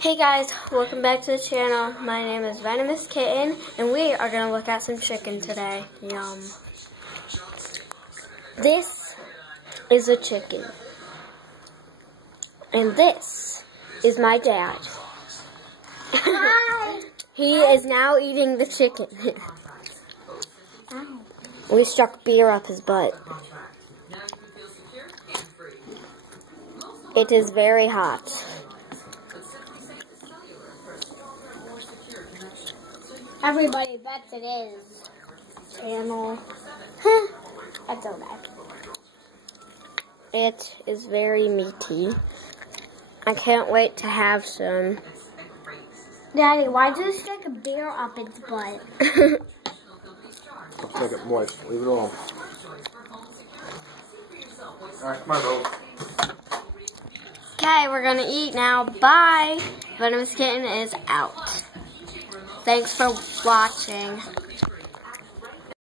Hey guys, welcome back to the channel. My name is Venomous Kitten, and we are going to look at some chicken today. Yum. This is a chicken. And this is my dad. He is now eating the chicken. We stuck beer up his butt. It is very hot. Everybody bets it is. Channel. That's so bad. It is very meaty. I can't wait to have some. Daddy, why'd you stick a beer up its butt? I'll take it moist. Leave it alone. Alright, come on, Rose. Okay, we're gonna eat now. Bye. Venomous Kitten is out. Thanks for watching.